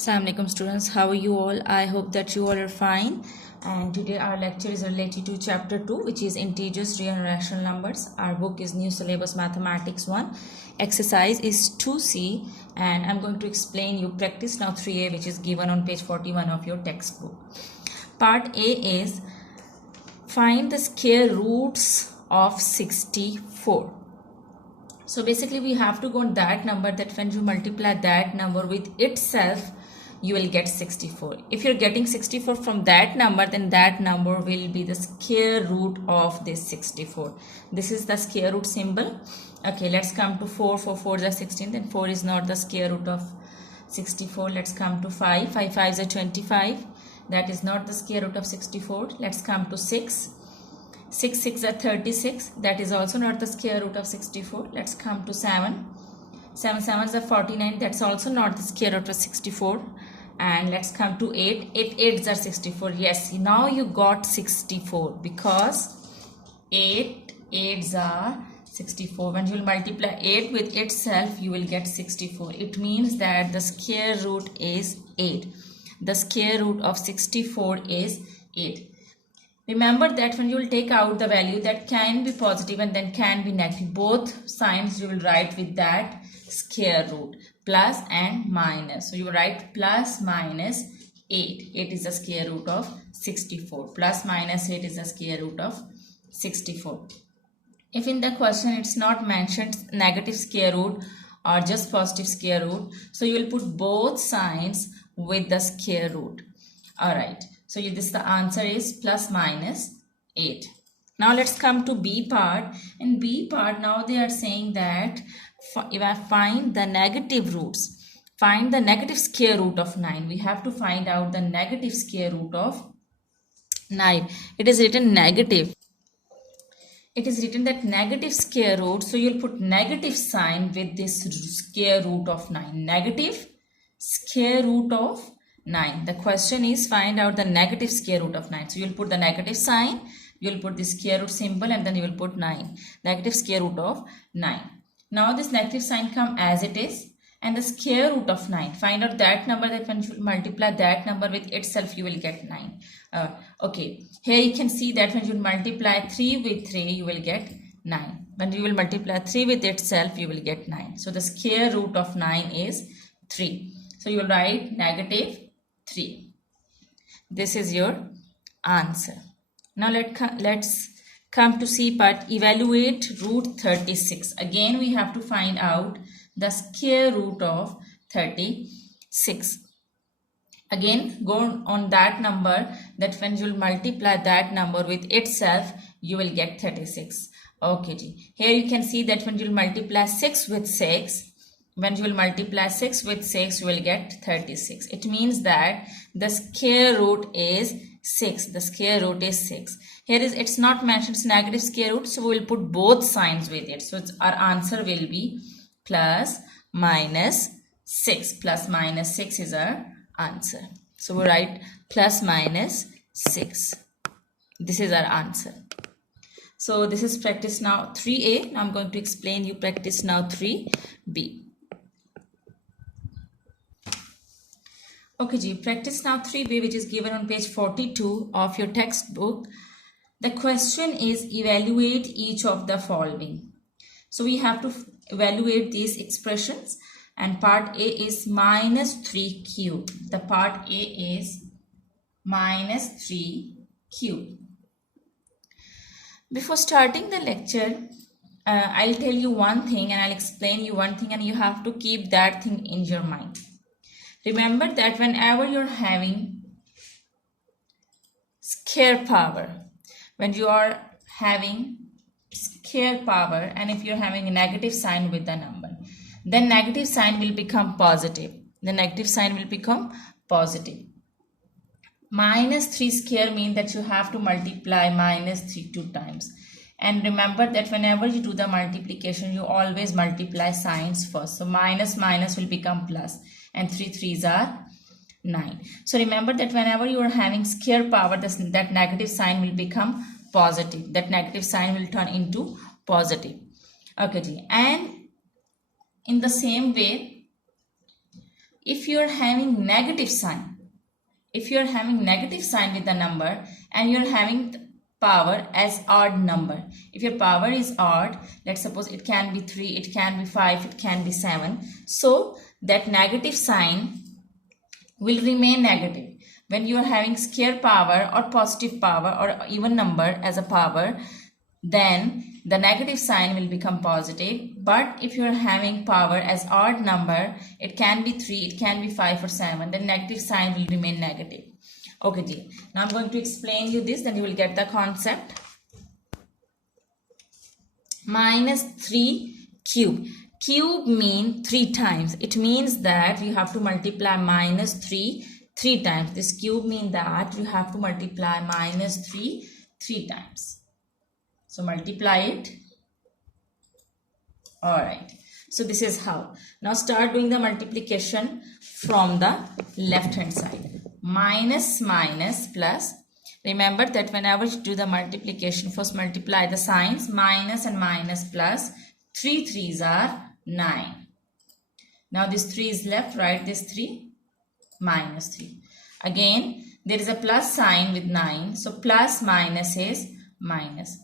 Assalamualaikum students, how are you all? I hope that you all are fine. And today our lecture is related to chapter 2, which is integers, real and rational numbers. Our book is New Syllabus Mathematics 1. Exercise is 2C, and I'm going to explain you practice now 3A, which is given on page 41 of your textbook. Part A is find the square roots of 64. So basically we have to go on that number that when you multiply that number with itself, you will get 64. If you're getting 64 from that number, then that number will be the square root of this 64. This is the square root symbol. Okay, let's come to 4. 4 is 16, then 4 is not the square root of 64. Let's come to 5. 5 5 is 25. That is not the square root of 64. Let's come to 6. 6 6 are 36. That is also not the square root of 64. Let's come to 7. 7 7 are 49. That's also not the square root of 64. And let's come to 8. 8 8s are 64. Yes, now you got 64 because 8 8s are 64. When you will multiply 8 with itself, you will get 64. It means that the square root is 8. The square root of 64 is 8. Remember that when you will take out the value that can be positive and then can be negative, both signs you will write with that square root, plus and minus. So you will write plus minus 8. 8 is the square root of 64. Plus minus 8 is the square root of 64. If in the question it's not mentioned negative square root or just positive square root, so you will put both signs with the square root. Alright. So this the answer is plus minus 8. Now let's come to B part. In B part, now they are saying that if I find the negative roots, find the negative square root of 9. We have to find out the negative square root of 9. It is written negative. It is written that negative square root. So you'll put negative sign with this square root of 9. Negative square root of 9. The question is find out the negative square root of 9. So you will put the negative sign, you will put the square root symbol, and then you will put 9. Negative square root of 9. Now this negative sign come as it is, and the square root of 9. Find out that number that when you multiply that number with itself, you will get 9. Okay, here you can see that when you multiply 3 with 3, you will get 9. When you will multiply 3 with itself, you will get 9. So the square root of 9 is 3. So you will write negative 3. This is your answer. Now let's come to C part. Evaluate root 36. Again we have to find out the square root of 36. Again go on that number that when you will multiply that number with itself, you will get 36. Okay, here you can see that when you will multiply 6 with 6, when you will multiply 6 with 6, you will get 36. It means that the square root is 6. The square root is 6. Here is it's not mentioned it's negative square root, so we will put both signs with it. So our answer will be plus minus 6. Plus minus 6 is our answer. So we write plus minus 6. This is our answer. So this is practice now 3A. Now I'm going to explain you practice now 3B. Okay, practice now 3B, which is given on page 42 of your textbook. The question is evaluate each of the following. So we have to evaluate these expressions, and part A is minus 3 cube. The part A is minus 3 cube. Before starting the lecture, I'll tell you one thing and I'll explain you one thing, and you have to keep that thing in your mind. Remember that whenever you're having square power, when you are having square power, and if you're having a negative sign with the number, then negative sign will become positive. The negative sign will become positive. Minus 3 square means that you have to multiply minus 3 2 times. And remember that whenever you do the multiplication, you always multiply signs first. So minus minus will become plus. And 3 3s are 9. So remember that whenever you are having square power, that negative sign will become positive. That negative sign will turn into positive. Okay, and in the same way, if you are having negative sign, with the number and you're having power as odd number, if your power is odd, let's suppose it can be 3, it can be 5, it can be 7, so that negative sign will remain negative. When you are having square power or positive power or even number as a power, then the negative sign will become positive. But if you are having power as odd number, it can be 3, it can be 5 or 7, the negative sign will remain negative. Okay ji, now I'm going to explain you this, then you will get the concept. Minus 3 cube. Cube mean 3 times. It means that you have to multiply minus 3 times. This cube means that you have to multiply minus 3 times. So multiply it. Alright. So this is how. Now start doing the multiplication from the left hand side. Minus minus plus. Remember that whenever you do the multiplication, first multiply the signs. Minus and minus plus. 3 3s are 9. Now this 3 is left. Write this 3. Minus 3. Again, there is a plus sign with 9. So plus minus is minus.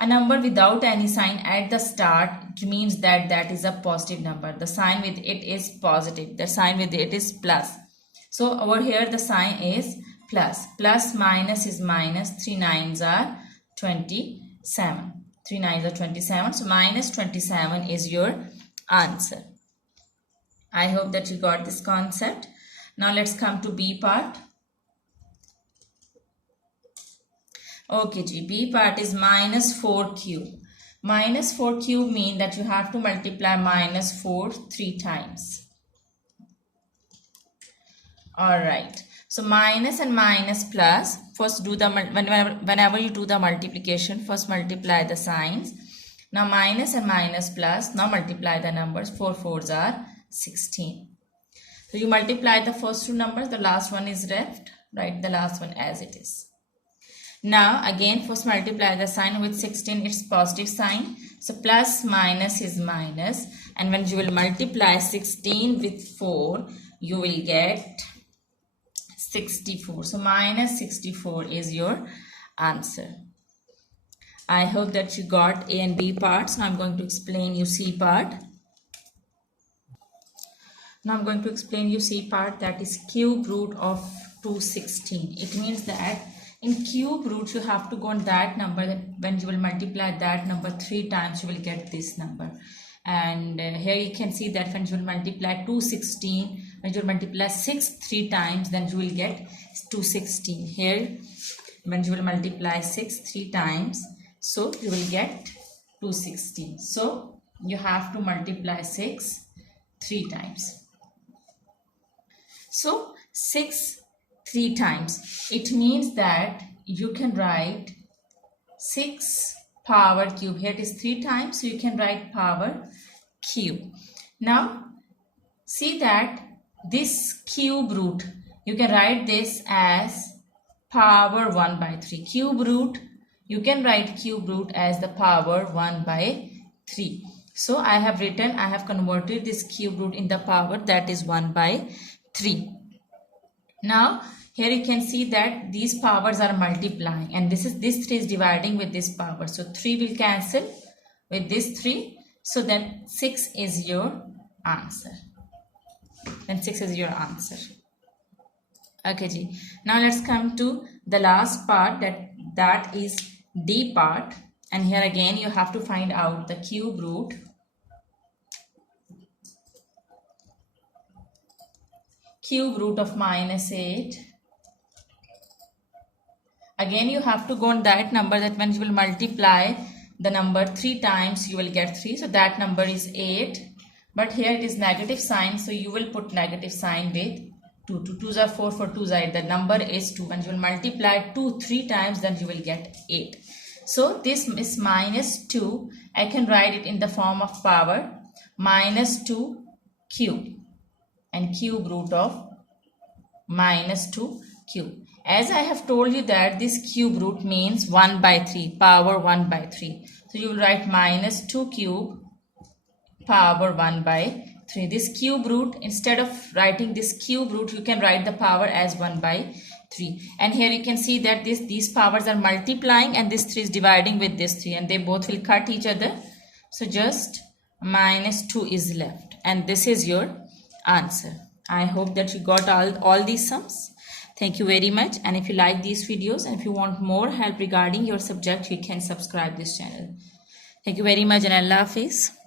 A number without any sign at the start, it means that that is a positive number. The sign with it is positive. The sign with it is plus. So over here the sign is plus. Plus minus is minus. 3 9s are 27. 3 9s are 27. So minus 27 is your answer. I hope that you got this concept. Now let's come to B part. Okay ji, B part is minus 4 cube. Minus 4 cube mean that you have to multiply minus 4 3 times. Alright. So minus and minus plus. First do the whenever you do the multiplication, first multiply the signs. Now minus and minus plus. Now multiply the numbers. 4 4s are 16. So you multiply the first two numbers. The last one is left. Write the last one as it is. Now again first multiply the sign with 16, it's positive sign. So plus minus is minus, and when you will multiply 16 with 4, you will get 64. So minus 64 is your answer. I hope that you got A and B parts. Now I'm going to explain you C part. Now I'm going to explain you C part, that is cube root of 216. It means that in cube root you have to go on that number, that when you will multiply that number 3 times you will get this number. And here you can see that when you will multiply 216, when you will multiply 6 3 times, then you will get 216. Here when you will multiply 6 3 times, so you will get 216. So you have to multiply 6 3 times. So 6 3 times, it means that you can write 6 power cube. Here it is 3 times, so you can write power cube. Now see that this cube root, you can write this as power 1 by 3. Cube root, you can write cube root as the power 1 by 3. So I have converted this cube root in the power, that is 1 by 3. Now here you can see that these powers are multiplying, and this 3 is dividing with this power. So 3 will cancel with this 3. So then 6 is your answer. Then 6 is your answer. Okay ji. Now let's come to the last part, that is D part. And here again you have to find out the cube root. Cube root of minus 8. Again you have to go on that number, that when you will multiply the number 3 times you will get 3. So that number is 8. But here it is negative sign, so you will put negative sign with 2. 2 2s are 4, 4 2s are 8. The number is 2. When you will multiply 2 3 times, then you will get 8. So this is minus 2. I can write it in the form of power minus 2 cube, and cube root of minus 2 cube. As I have told you that this cube root means 1 by 3, power 1 by 3. So you will write minus 2 cube power 1 by 3. This cube root, instead of writing this cube root, you can write the power as 1 by 3. And here you can see that these powers are multiplying and this 3 is dividing with this 3 and they both will cut each other. So just minus 2 is left and this is your answer. I hope that you got all these sums. Thank you very much, and if you like these videos and if you want more help regarding your subject, you can subscribe this channel. Thank you very much and Allah Hafiz.